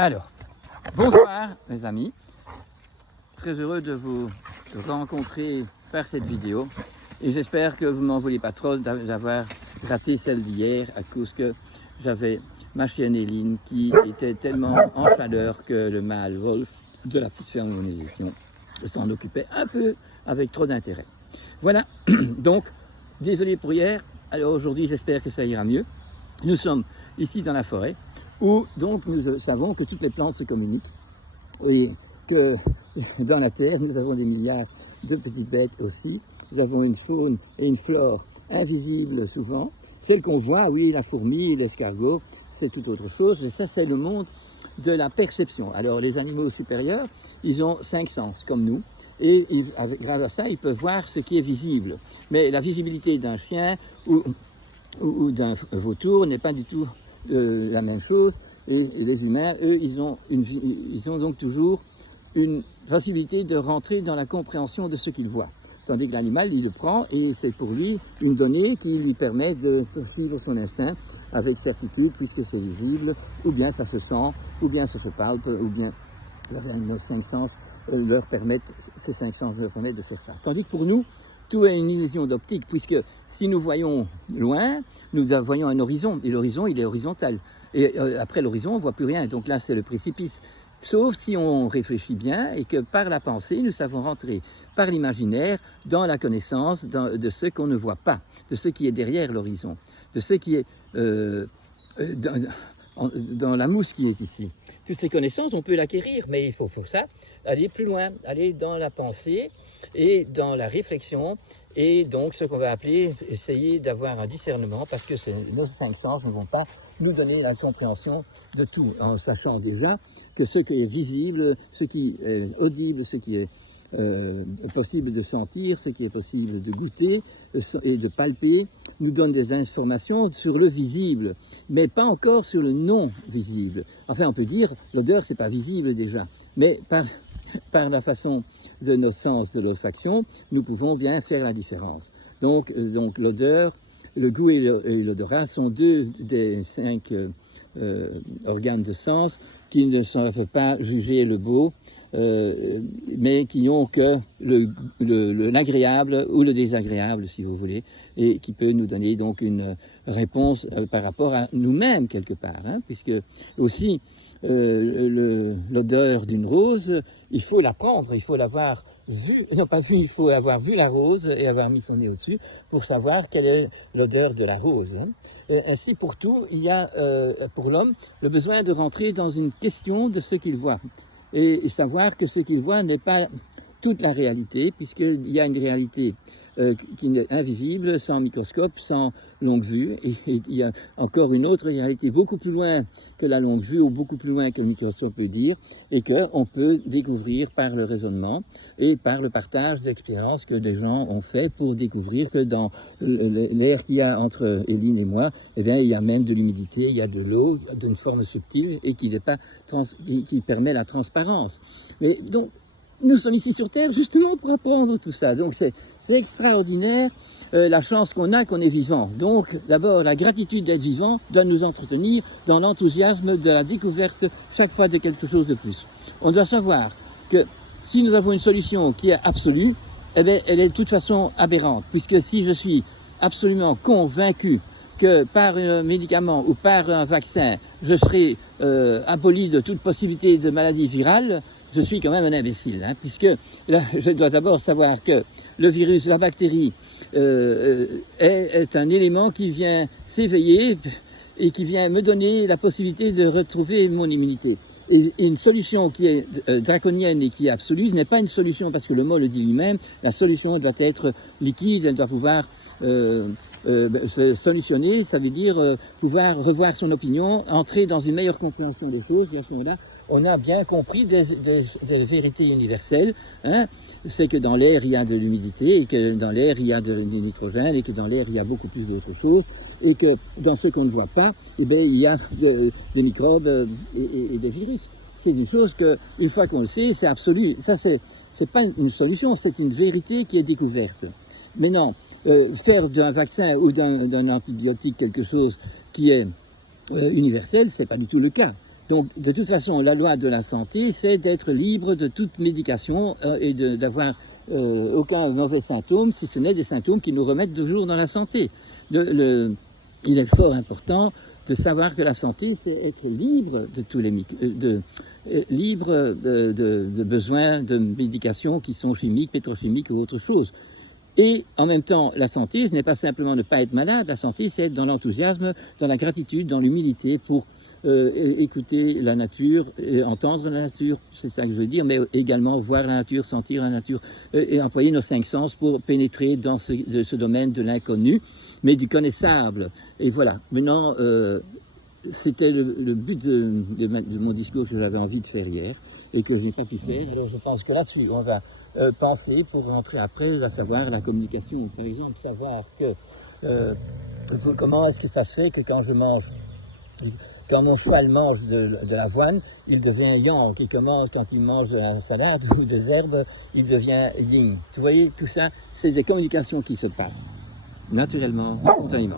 Alors, bonsoir mes amis, très heureux de vous rencontrer par cette vidéo et j'espère que vous ne m'en voulez pas trop d'avoir raté celle d'hier à cause que j'avais ma chienne Éline qui était tellement en chaleur que le mâle Wolf de la petite ferme où nous étions s'en occupait un peu avec trop d'intérêt. Voilà, donc désolé pour hier, alors aujourd'hui j'espère que ça ira mieux. Nous sommes ici dans la forêt où donc nous savons que toutes les plantes se communiquent et que dans la terre nous avons des milliards de petites bêtes aussi. Nous avons une faune et une flore invisibles souvent. Celles qu'on voit, oui, la fourmi, l'escargot, c'est tout autre chose, mais ça c'est le monde de la perception. Alors les animaux supérieurs, ils ont 5 sens comme nous et grâce à ça ils peuvent voir ce qui est visible. Mais la visibilité d'un chien ou d'un vautour n'est pas du tout la même chose, et les humains, eux, ils ont donc toujours une possibilité de rentrer dans la compréhension de ce qu'ils voient. Tandis que l'animal, il le prend et c'est pour lui une donnée qui lui permet de suivre son instinct avec certitude puisque c'est visible, ou bien ça se sent, ou bien ça se palpe, ou bien nos 5 sens leur permettent, ces 5 sens leur permettent de faire ça. Tandis que pour nous, tout est une illusion d'optique, puisque si nous voyons loin, nous voyons un horizon, et l'horizon, il est horizontal. Et après l'horizon, on ne voit plus rien, donc là, c'est le précipice. Sauf si on réfléchit bien et que par la pensée, nous savons rentrer par l'imaginaire dans la connaissance de ce qu'on ne voit pas, de ce qui est derrière l'horizon, de ce qui est dans la mousse qui est ici. Toutes ces connaissances, on peut l'acquérir, mais il faut ça, aller plus loin, aller dans la pensée et dans la réflexion, et donc ce qu'on va appeler, essayer d'avoir un discernement, parce que nos 5 sens ne vont pas nous donner la compréhension de tout, en sachant déjà que ce qui est visible, ce qui est audible, ce qui est possible de sentir, ce qui est possible de goûter et de palper, nous donne des informations sur le visible, mais pas encore sur le non visible. Enfin, on peut dire, l'odeur, c'est pas visible déjà, mais par la façon de nos sens de l'olfaction, nous pouvons bien faire la différence. Donc l'odeur, le goût et l'odorat sont 2 des 5 organes de sens qui ne savent pas juger le beau, mais qui ont que l'agréable ou le désagréable, si vous voulez, et qui peut nous donner donc une réponse par rapport à nous-mêmes quelque part, hein, puisque aussi l'odeur d'une rose, il faut la prendre, il faut l'avoir vue, non pas vue, il faut avoir vu la rose et avoir mis son nez au-dessus pour savoir quelle est l'odeur de la rose. Hein. Et ainsi pour tout, il y a pour l'homme le besoin de rentrer dans une question de ce qu'il voit et savoir que ce qu'il voit n'est pas toute la réalité, puisqu'il y a une réalité qui est invisible, sans microscope, sans longue vue, et il y a encore une autre réalité beaucoup plus loin que la longue vue, ou beaucoup plus loin que le microscope peut dire, et qu'on peut découvrir par le raisonnement et par le partage d'expériences que des gens ont fait pour découvrir que dans l'air qu'il y a entre Éline et moi, eh bien, il y a même de l'humidité, il y a de l'eau d'une forme subtile et qui permet la transparence. Mais donc, nous sommes ici sur Terre justement pour apprendre tout ça. Donc c'est extraordinaire la chance qu'on a qu'on est vivant. Donc d'abord la gratitude d'être vivant doit nous entretenir dans l'enthousiasme de la découverte chaque fois de quelque chose de plus. On doit savoir que si nous avons une solution qui est absolue, eh bien, elle est de toute façon aberrante. Puisque si je suis absolument convaincu que par un médicament ou par un vaccin, je serai aboli de toute possibilité de maladie virale, je suis quand même un imbécile, hein, puisque là, je dois d'abord savoir que le virus, la bactérie, est un élément qui vient s'éveiller et qui vient me donner la possibilité de retrouver mon immunité. Et une solution qui est draconienne et qui est absolue n'est pas une solution, parce que le mot le dit lui-même, la solution doit être liquide, elle doit pouvoir se solutionner, ça veut dire pouvoir revoir son opinion, entrer dans une meilleure compréhension des choses, et à ce moment-là, on a bien compris des vérités universelles, hein. C'est que dans l'air il y a de l'humidité, et que dans l'air il y a du nitrogène, et que dans l'air il y a beaucoup plus d'autres choses, et que dans ce qu'on ne voit pas, eh bien, il y a des microbes et des virus. C'est une chose que, une fois qu'on le sait, c'est absolu. Ça, c'est pas une solution, c'est une vérité qui est découverte. Mais non, faire d'un vaccin ou d'un antibiotique quelque chose qui est universel, c'est pas du tout le cas. Donc, de toute façon, la loi de la santé, c'est d'être libre de toute médication et d'avoir aucun mauvais symptôme, si ce n'est des symptômes qui nous remettent toujours dans la santé. Il est fort important de savoir que la santé, c'est être libre de tous les libre de besoins de médications qui sont chimiques, pétrochimiques ou autre chose. Et en même temps, la santé, ce n'est pas simplement ne pas être malade, la santé, c'est être dans l'enthousiasme, dans la gratitude, dans l'humilité pour écouter la nature, entendre la nature, c'est ça que je veux dire, mais également voir la nature, sentir la nature, et employer nos 5 sens pour pénétrer dans ce domaine de l'inconnu, mais du connaissable. Et voilà, maintenant, c'était le but de mon discours que j'avais envie de faire hier, et que je n'ai pas pu faire. Alors je pense que là-dessus, on va penser pour rentrer après, à savoir la communication. Par exemple, savoir que comment est-ce que ça se fait que quand mon cheval mange de l'avoine, il devient yang, et comment quand il mange de la salade ou des herbes, il devient yin. Vous voyez, tout ça, c'est des communications qui se passent naturellement, spontanément.